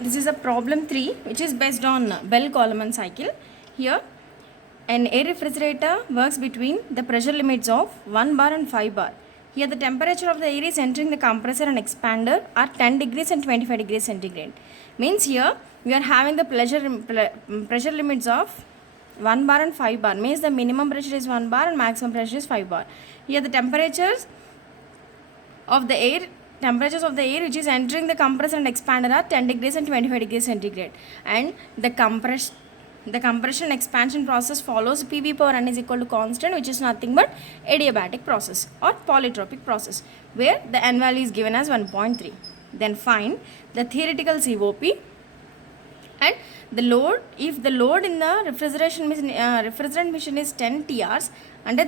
This is a problem 3, which is based on Bell-Coleman cycle. Here, an air refrigerator works between the pressure limits of 1 bar and 5 bar. Here, the temperature of the air is entering the compressor and expander are 10 degrees and 25 degrees centigrade. Means here, we are having the pressure limits of 1 bar and 5 bar. Means the minimum pressure is 1 bar and maximum pressure is 5 bar. Here, the temperatures of the air which is entering the compressor and expander are 10 degrees and 25 degrees centigrade, and the compression expansion process follows PV power n is equal to constant, which is nothing but adiabatic process or polytropic process, where the n value is given as 1.3. Then find the theoretical COP and the load. If the load in the refrigerant machine is 10 TRs అంటే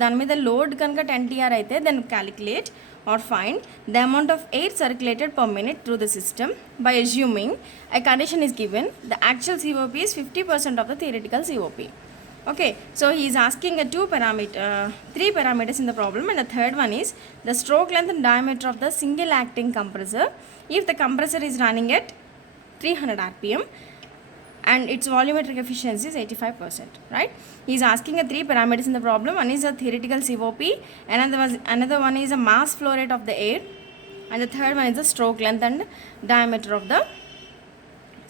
దాని మీద load కనుక 10 TR అయితే then calculate or find the amount of air circulated per minute through the system by assuming a condition is given. The actual COP is 50% of the theoretical COP. Okay, so he is asking a three parameters in the problem, and the third one is the stroke length and diameter of the single acting compressor if the compressor is running at 300 rpm and its volumetric efficiency is 85%, right? He is asking a three parameters in the problem. One is a theoretical COP, another one is a mass flow rate of the air, and the third one is the stroke length and diameter of the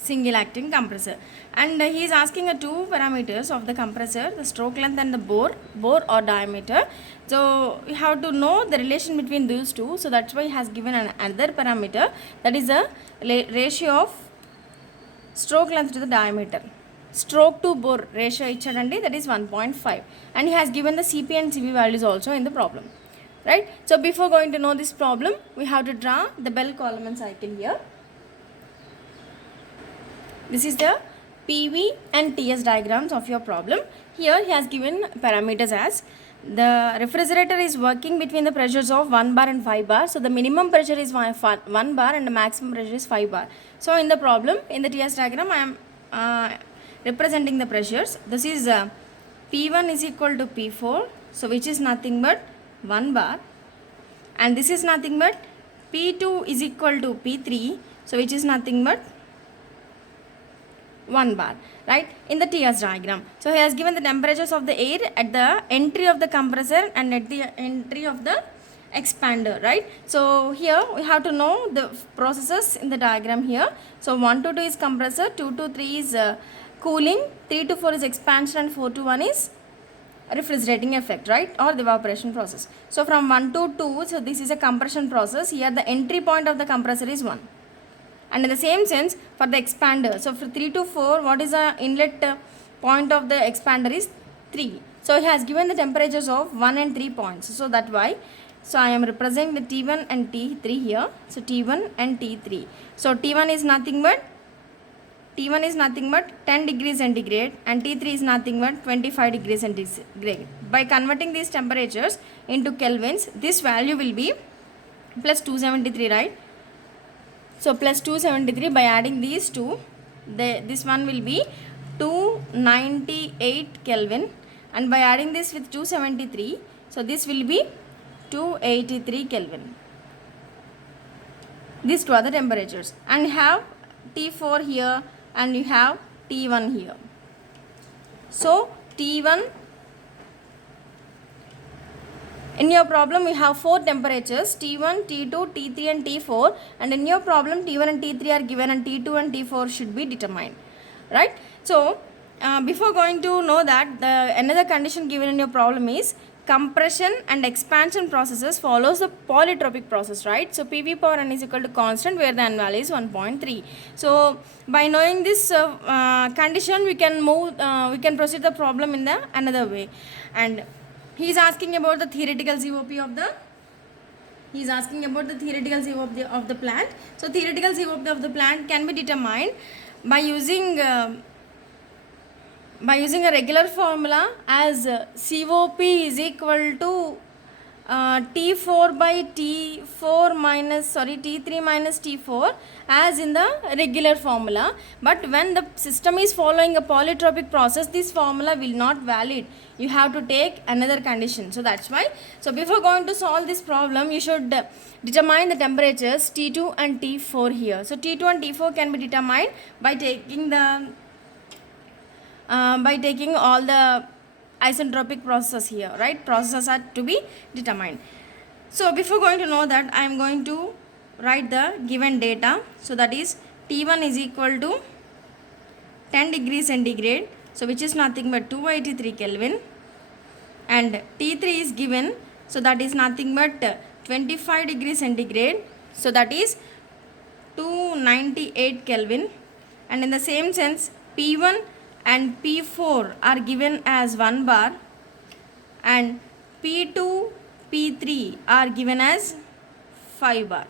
single acting compressor. And he is asking a two parameters of the compressor, the stroke length and the bore or diameter. So you have to know the relation between those two, so that's why he has given another parameter, that is the ratio of stroke length to the diameter. Stroke to bore ratio ichadandi, that is 1.5, and he has given the CP and CV values also in the problem, right? So before going to know this problem, we have to draw the Bell-Coleman cycle here. This is the PV and TS diagrams of your problem. Here he has given parameters as the refrigerator is working between the pressures of 1 bar and 5 bar. So the minimum pressure is 1 bar and the maximum pressure is 5 bar. So in the problem, in the TS diagram, I am representing the pressures. This is P1 is equal to P4, so which is nothing but 1 bar, and this is nothing but P2 is equal to P3, so which is nothing but 1 bar, right, in the TS diagram. So he has given the temperatures of the air at the entry of the compressor and at the entry of the expander, right? So here we have to know the processes in the diagram here. So 1 to 2 is compressor, 2 to 3 is cooling, 3 to 4 is expansion, and 4 to 1 is refrigerating effect, right, or the evaporation process. So from 1 to 2, so this is a compression process. Here the entry point of the compressor is 1, and in the same sense for the expander, so for 3 to 4, what is the inlet point of the expander is 3. So he has given the temperatures of 1 and 3 points, so that why, so I am representing the T1 and T3 here. So T1 and T3, so T1 is nothing but 10 degrees centigrade and T3 is nothing but 25 degrees centigrade. By converting these temperatures into kelvins, this value will be plus 273, right? So plus 273, by adding these two, this one will be 298 Kelvin, and by adding this with 273, so this will be 283 Kelvin. These two are the temperatures, and you have T4 here and you have T1 here. So T1, in your problem we have 4 temperatures, T1, T2, T3 and T4, and in your problem T1 and T3 are given and T2 and T4 should be determined, right? So before going to know that, the another condition given in your problem is compression and expansion processes follows the polytropic process, right? So PV power n is equal to constant, where the n value is 1.3. So by knowing this condition, we can proceed the problem in the another way. And he is asking about the theoretical COP of the plant. So theoretical COP of the plant can be determined by using a regular formula as COP is equal to T4 by T4 minus, sorry, T3 minus T4 as in the regular formula, but when the system is following a polytropic process, this formula will not valid. You have to take another condition. So that's why, so before going to solve this problem, you should determine the temperatures T2 and T4 here. So T2 and T4 can be determined by taking the all the isentropic processes here, right? Processes are to be determined. So before going to know that, I am going to write the given data. So that is T1 is equal to 10 degrees centigrade, so which is nothing but 283 Kelvin, and T3 is given, so that is nothing but 25 degrees centigrade, so that is 298 Kelvin, and in the same sense P1 and P4 are given as 1 bar, and P2, P3 are given as 5 bar.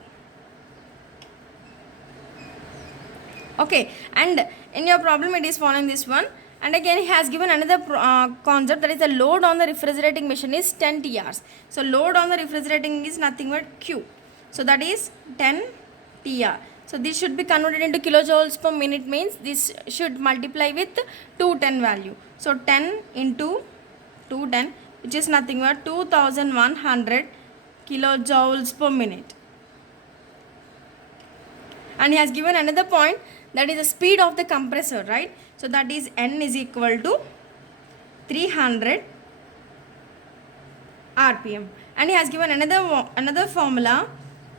Okay, and in your problem it is following this one, and again he has given another concept, that is the load on the refrigerating machine is 10 TRs. So load on the refrigerating is nothing but Q, so that is 10 TR. So this should be converted into kilojoules per minute, means this should multiply with 210 value. So 10 into 210, which is nothing but 2100 kilojoules per minute. And he has given another point, that is the speed of the compressor, right? So that is N is equal to 300 RPM. And he has given another formula,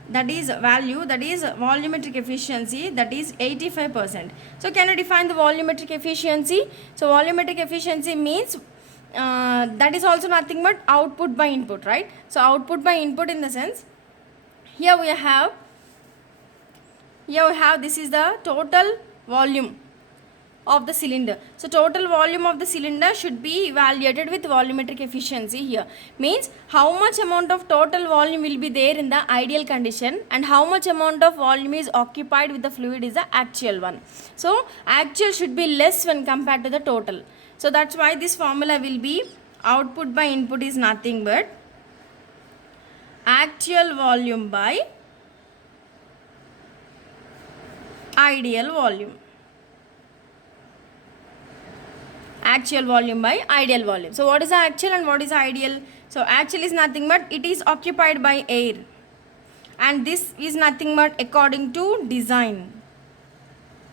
that is value, that is volumetric efficiency, that is 85%. So can you define the volumetric efficiency? So volumetric efficiency means that is also nothing but output by input, right? So output by input in the sense, here we have this is the total volume of the cylinder. So total volume of the cylinder should be evaluated with volumetric efficiency here. Means how much amount of total volume will be there in the ideal condition, and how much amount of volume is occupied with the fluid is the actual one. So actual should be less when compared to the total. So that's why this formula will be output by input is nothing but actual volume by ideal volume. Actual volume by ideal volume. So what is the actual and what is the ideal? So actual is nothing but it is occupied by air, and this is nothing but according to design.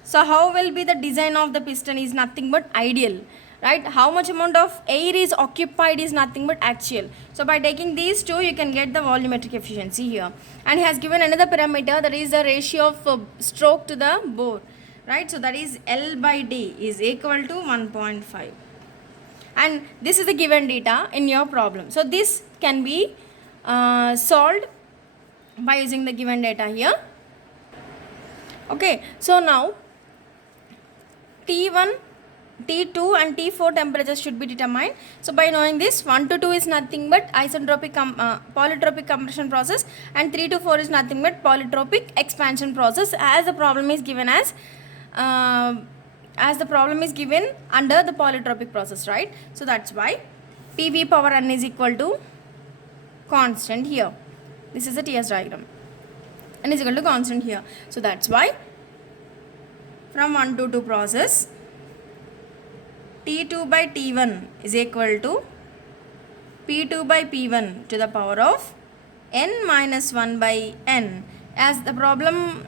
So how will be the design of the piston is nothing but ideal, right? How much amount of air is occupied is nothing but actual. So by taking these two, you can get the volumetric efficiency here. And he has given another parameter, that is the ratio of stroke to the bore, right? So that is L by D is equal to 1.5, and this is the given data in your problem. So this can be solved by using the given data here. Okay, so now T1, T2 and T4 temperatures should be determined. So by knowing this, 1 to 2 is nothing but isentropic polytropic compression process, and 3 to 4 is nothing but polytropic expansion process, as the problem is given as the problem is given under the polytropic process, right? So that's why PV power N is equal to constant here. This is the TS diagram. N is equal to constant here. So that's why from 1 to 2 process, T2 by T1 is equal to P2 by P1 to the power of N minus 1 by N, as the problem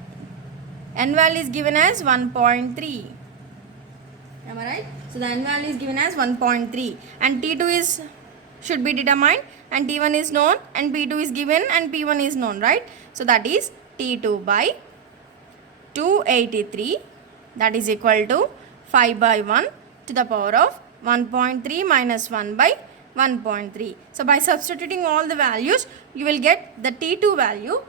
N value is given as 1.3. Am I right? So the N value is given as 1.3, and T2 should be determined, and T1 is known, and P2 is given, and P1 is known, right? So that is T2 by 283, that is equal to 5 by 1 to the power of 1.3 minus 1 by 1.3. So by substituting all the values, you will get the T2 value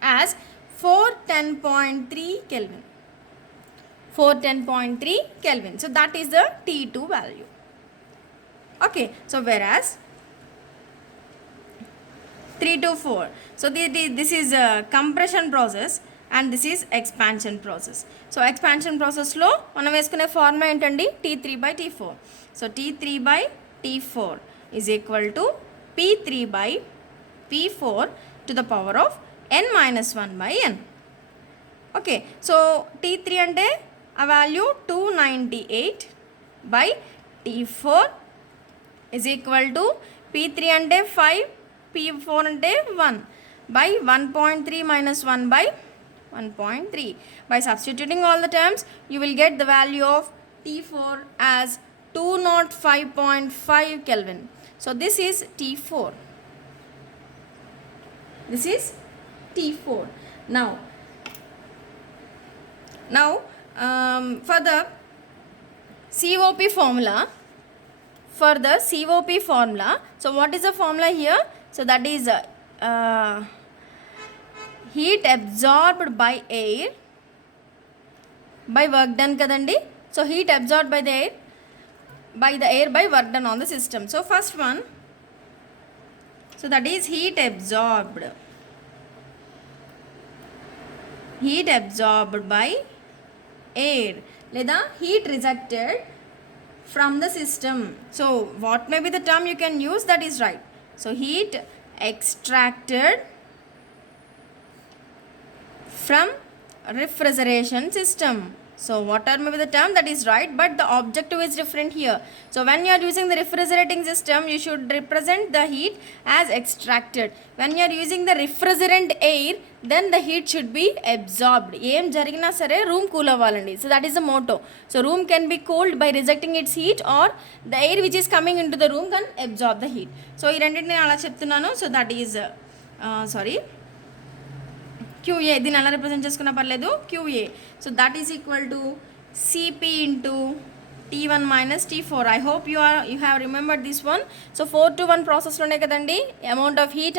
as 410.3 Kelvin. 410.3 Kelvin. So that is the T2 value. Okay, so whereas 3 to 4. So this is a compression process and this is expansion process. So expansion process lo manam veskune formula entandi T3 by T4. So T3 by T4 is equal to P P3 by P4 to the power of n minus 1 by n. Okay, so T3 ante a value 298 by T4 is equal to P3 ante 5, P4 ante 1 by 1.3 minus 1 by 1.3. By substituting all the terms, you will get the value of T4 as 205.5 Kelvin. So this is T4. This is T4. Now for the COP formula, so what is the formula here? So that is heat absorbed by air by work done kadandi. So heat absorbed by the air by work done on the system. So first one, so that is heat absorbed by air లేదా heat rejected from the system. So what may be the term you can use, that is right. So heat extracted from refrigeration system. So whatever may be the term, that is right, but the objective is different here. So when you are using the refrigerating system, you should represent the heat as extracted. When you are using the refrigerant air, then the heat should be absorbed. Em jarigina sare room cool avvalandi. So that is the motto. So room can be cooled by rejecting its heat, or the air which is coming into the room can absorb the heat. So ee rendintini ala cheptunnanu. So that is QA, దీని అలా represent చేసుకున్న పర్లేదు, QA. So that is equal to CP into T1 minus T4. I hope you have remembered this one. So 4 to 1 ప్రాసెస్లోనే కదండి amount of heat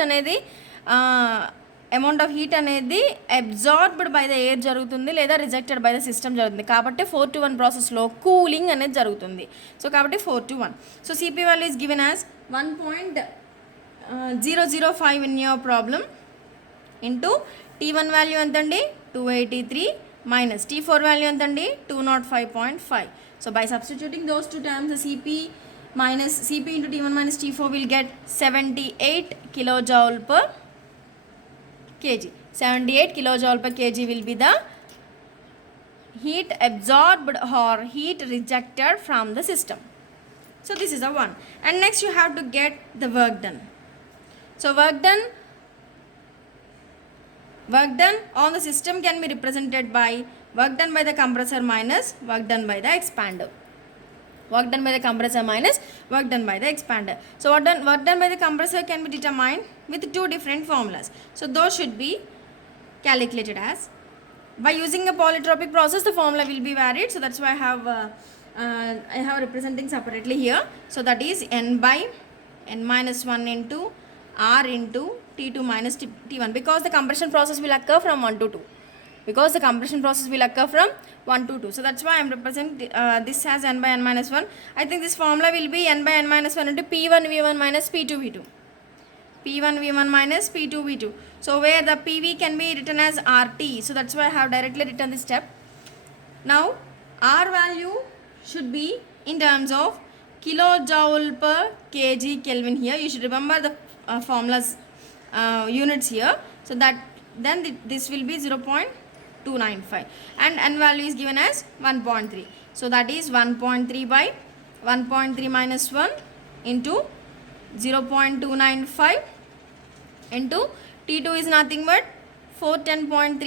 అనేది absorbed by the air జరుగుతుంది, లేదా rejected by the system జరుగుతుంది. కాబట్టి 4 to 1 ప్రాసెస్లో cooling అనేది జరుగుతుంది. So కాబట్టి 4 to 1. So CP value is given as 1.005 in your problem into T1 value ఎంతండి 283 minus T4 value ఎంతండి 205.5. So by substituting those two terms, the CP into T1 minus T4 will get 78 kilojoule per kg. 78 kilojoule per kg will be the heat absorbed or heat rejected from the system. So this is the one. And next you have to get the work done. So work done on the system can be represented by work done by the compressor minus work done by the expander. Work done by the compressor minus work done by the expander. So work done by the compressor can be determined with two different formulas. So those should be calculated as, by using a polytropic process, the formula will be varied. So that's why I have representing separately here. So that is n by n minus 1 into R into T2 minus T1, because the compression process will occur from 1 to 2. So that's why I am representing this as n by n minus 1. I think this formula will be n by n minus 1 into P1 V1 minus P2 V2. P1 V1 minus P2 V2. So where the PV can be written as RT. So that's why I have directly written this step. Now R value should be in terms of kilojoule per kg Kelvin here. You should remember the formulas units here. So that then this will be 0.295 and n value is given as 1.3. So that is 1.3 by 1.3 minus 1 into 0.295 into T2 is nothing but 410.3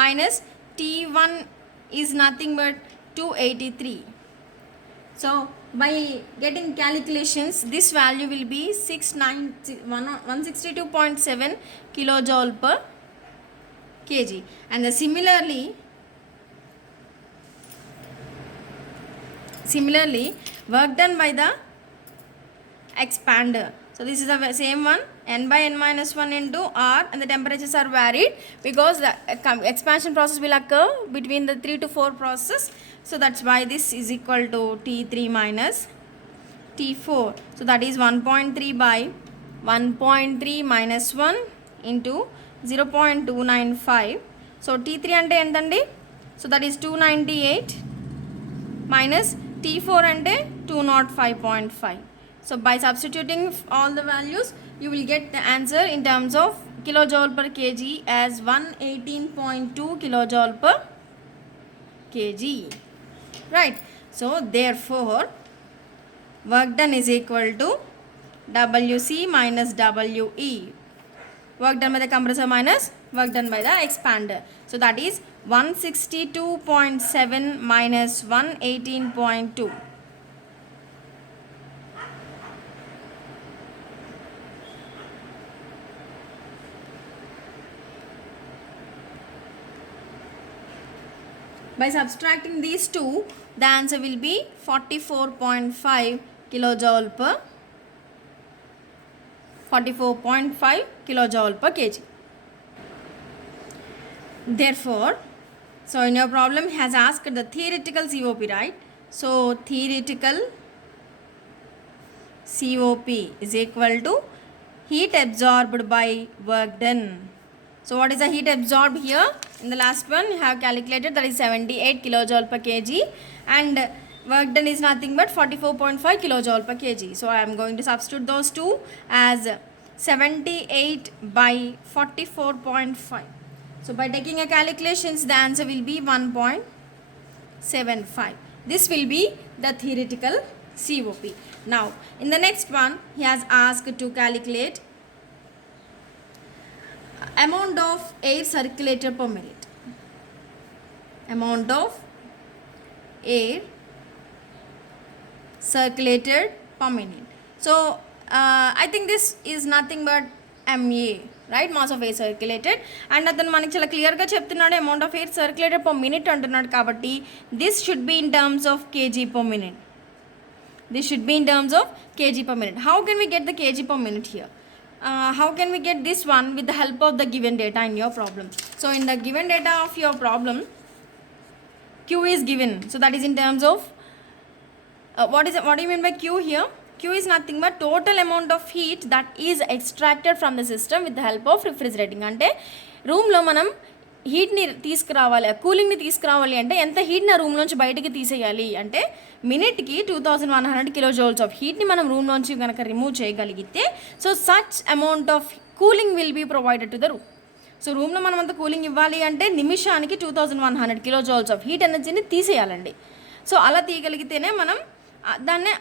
minus T1 is nothing but 283. So by getting calculations, this value will be 162.7 kilojoule per kg. And similarly work done by the expander. So this is the same one, n by n minus 1 into R, and the temperatures are varied because the expansion process will occur between the 3 to 4 process. So that's why this is equal to T3 minus T4. So that is 1.3 by 1.3 minus 1 into 0.295. So T3 ante entandi? So that is 298 minus T4 ante 205.5. So by substituting all the values, you will get the answer in terms of kilojoule per kg as 118.2 kilojoule per kg, right? So therefore work done is equal to WC minus WE, work done by the compressor minus work done by the expander. So that is 162.7 minus 118.2. By subtracting these two, the answer will be 44.5 kilojoule per 44.5 kilojoule per kg. Therefore, so in your problem he has asked the theoretical COP, right? So theoretical COP is equal to heat absorbed by work done. So what is the heat absorbed here? In the last one you have calculated, that is 78 kilojoule per kg, and work done is nothing but 44.5 kilojoule per kg. So I am going to substitute those two as 78 by 44.5. So by taking a calculations, the answer will be 1.75. This will be the theoretical COP. Now in the next one he has asked to calculate amount of air circulated per minute. Amount of air circulated per minute. So I think this is nothing but MA, right? Mass of air circulated. And అతను మనకి చాలా క్లియర్గా చెప్తున్నాడు amount of air circulated per minute అంటున్నాడు, కాబట్టి this should be in terms of kg per minute. This should be in terms of kg per minute. How can we get the kg per minute here? How can we get this one? With the help of the given data in your problem. So in the given data of your problem, Q is given. So that is in terms of what do you mean by Q here? Q is nothing but total amount of heat that is extracted from the system with the help of refrigerating. అంటే రూమ్లో మనం హీట్ని తీసుకురావాలి, కూలింగ్ని తీసుకురావాలి అంటే ఎంత హీట్ని ఆ రూమ్లోంచి బయటికి తీసేయాలి అంటే మినిట్కి 2100 కిలోజౌల్స్ ఆఫ్ హీట్ని మనం రూమ్లోంచి కనుక రిమూవ్ చేయగలిగితే, so such amount of cooling will be provided to the room. So రూమ్లో మనం అంత కూలింగ్ ఇవ్వాలి అంటే నిమిషానికి 2100 కిలోజౌల్స్ ఆఫ్ హీట్ ఎనర్జీని తీసేయాలండి. సో అలా తీయగలిగితేనే మనం దాన్ని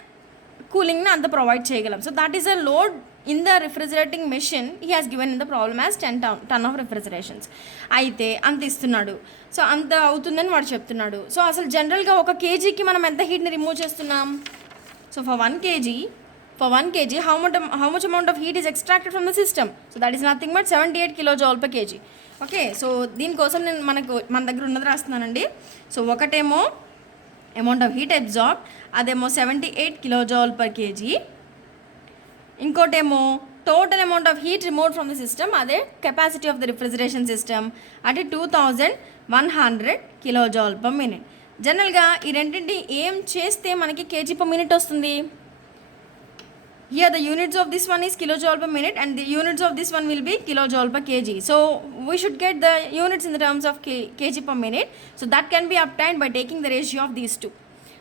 కూలింగ్ని అంత ప్రొవైడ్ చేయగలం. So that is a load in the refrigerating machine he has given in the problem as 10 ton of refrigerations. అయితే అంత ఇస్తున్నాడు, సో అంత అవుతుందని వాడు చెప్తున్నాడు. సో అసలు జనరల్గా ఒక కేజీకి మనం ఎంత హీట్ని రిమూవ్ చేస్తున్నాం? So for 1 kg how much amount of heat is extracted from the system? So that is nothing but 78 kilojoule per kg. Okay, so దీనికోసం నేను మన దగ్గర ఉన్నది రాస్తున్నానండి. సో ఒకటేమో అమౌంట్ ఆఫ్ హీట్ అబ్జార్బ్, అదేమో 78 kilojoule per kg. ఇంకోటేమో total amount of heat removed from the system, అదే capacity of the refrigeration system, అంటే 2100 kilojoule per minute. జనరల్గా ఈ రెండింటిని ఏం చేస్తే మనకి kg per minute వస్తుంది? Here the units of this one is kilojoule per minute and the units of this one will be kilojoule per kg. So we should get the units in the terms of kg per minute. So that can be obtained by taking the ratio of these two.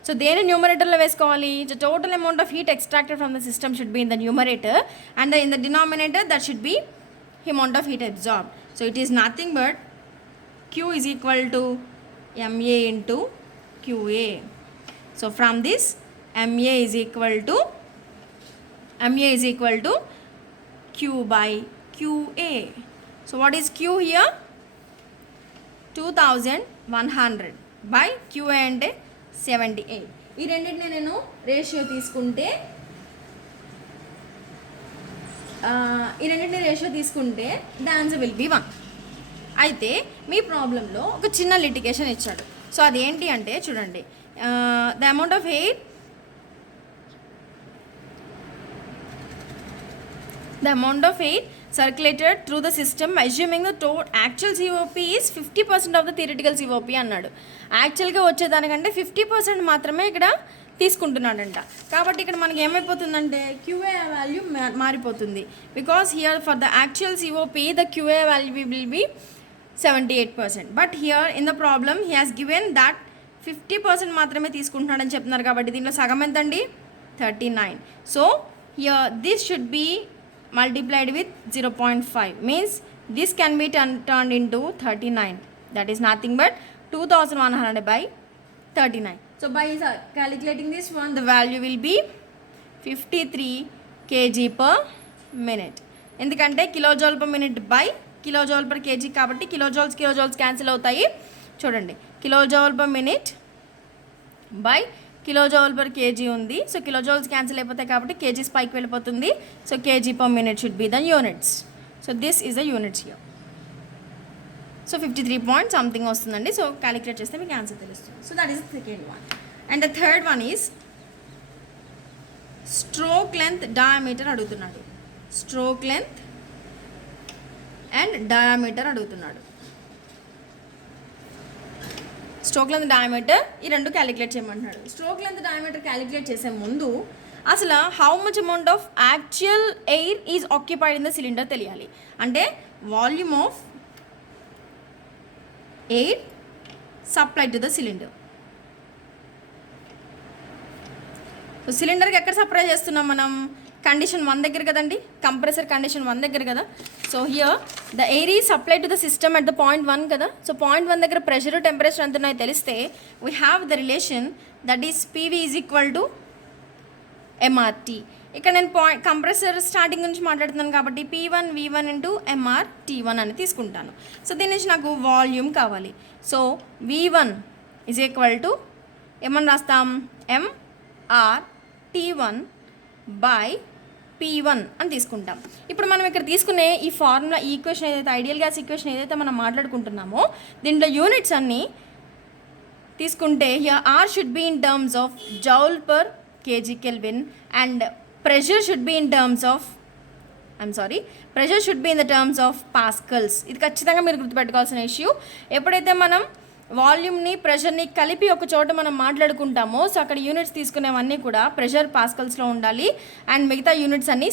So దేని న్యూమరేటర్లో వేసుకోవాలి? The total amount of heat extracted from the system should be in the numerator, and in the denominator that should be amount of heat absorbed. So it is nothing but Q is equal to MA into QA. So from this MA is equal to Q by QA. So what is Q here? 2100 by QA అంటే 78. ఈ రెండింటిని నేను ratio తీసుకుంటే the answer will be 1. అయితే మీ ప్రాబ్లంలో ఒక చిన్న litigation ఇచ్చాడు. సో అదేంటి అంటే చూడండి, the amount of air circulated through the system assuming the actual COP is 50% of the theoretical COP అన్నాడు. యాక్చువల్గా వచ్చేదానికంటే 50% మాత్రమే ఇక్కడ తీసుకుంటున్నాడంట. కాబట్టి ఇక్కడ మనకి ఏమైపోతుందంటే QA వాల్యూ మారిపోతుంది. Because here for the actual COP the QA value will be 78%. But here in the problem he has given that 50% మాత్రమే తీసుకుంటున్నాడని చెప్తున్నారు. కాబట్టి దీంట్లో సగం ఎంతండి? 39. So here this should be multiplied with 0.5, means this can be turned into 39, that is nothing but 2100 by 39. So by calculating this one, the value will be 53 kg per minute. ఎందుకంటే kilojoule per minute by kilojoule per KG కాబట్టి kilojoules cancel అవుతాయి. చూడండి, kilojoule per minute by kilojoule per KG ఉంది. So kilojoules cancel అయిపోతాయి కాబట్టి kgs పైకి వెళ్ళిపోతుంది. So KG per minute should be the units. So this is the units here. So 53 point something వస్తుందండి. So calculate చేస్తే మీకు ఆన్సర్ తెలుస్తుంది. So that is the second one. And the third one is stroke length diameter అడుగుతున్నాడు. Stroke length and diameter అడుగుతున్నాడు. Stroke length diameter ఈ రెండు calculate చేయమంటున్నాడు. Stroke length diameter calculate చేసే ముందు అసలు how much amount of actual air is occupied in the cylinder తెలియాలి. అంటే volume of air supply to the cylinder. So సిలిండర్కి ఎక్కడ సప్లై చేస్తున్నాం మనం? కండిషన్ 1 దగ్గర కదండి, కంప్రెసర్ కండిషన్ 1 దగ్గర కదా. So here the air is supply to the system at the point 1 కదా. సో పాయింట్ 1 దగ్గర ప్రెషర్ టెంపరేచర్ ఎంత ఉన్నాయో తెలిస్తే we have the relation that is PV is equal to MRT. ఇక్కడ నేను కంప్రెసర్ స్టార్టింగ్ నుంచి మాట్లాడుతున్నాను కాబట్టి P1 V1 into MR T1 అని తీసుకుంటాను. సో దీని నుంచి నాకు వాల్యూమ్ కావాలి. So V1 is equal to ఏమని రాస్తాం? ఎంఆర్ T1 బై P1 అని తీసుకుంటాం. ఇప్పుడు మనం ఇక్కడ తీసుకునే ఈ ఫార్ములా, ఈ ఈక్వేషన్ ఏదైతే ఐడియల్ గ్యాస్ ఈక్వేషన్ ఏదైతే మనం మాట్లాడుకుంటున్నామో దీంట్లో యూనిట్స్ అన్నీ తీసుకుంటే here R should be in terms of joule per kg kelvin and pressure should be in terms of pressure should be in the terms of pascals. ఇది ఖచ్చితంగా మీరు గుర్తుపెట్టుకోవాల్సిన ఇష్యూ. ఎప్పుడైతే మనం వాల్యూమ్ని ప్రెషర్ని కలిపి ఒక చోట మనం మాట్లాడుకుంటామో సో అక్కడ యూనిట్స్ తీసుకునేవన్నీ కూడా ప్రెషర్ పాస్కల్స్లో ఉండాలి అండ్ మిగతా యూనిట్స్ అన్నీ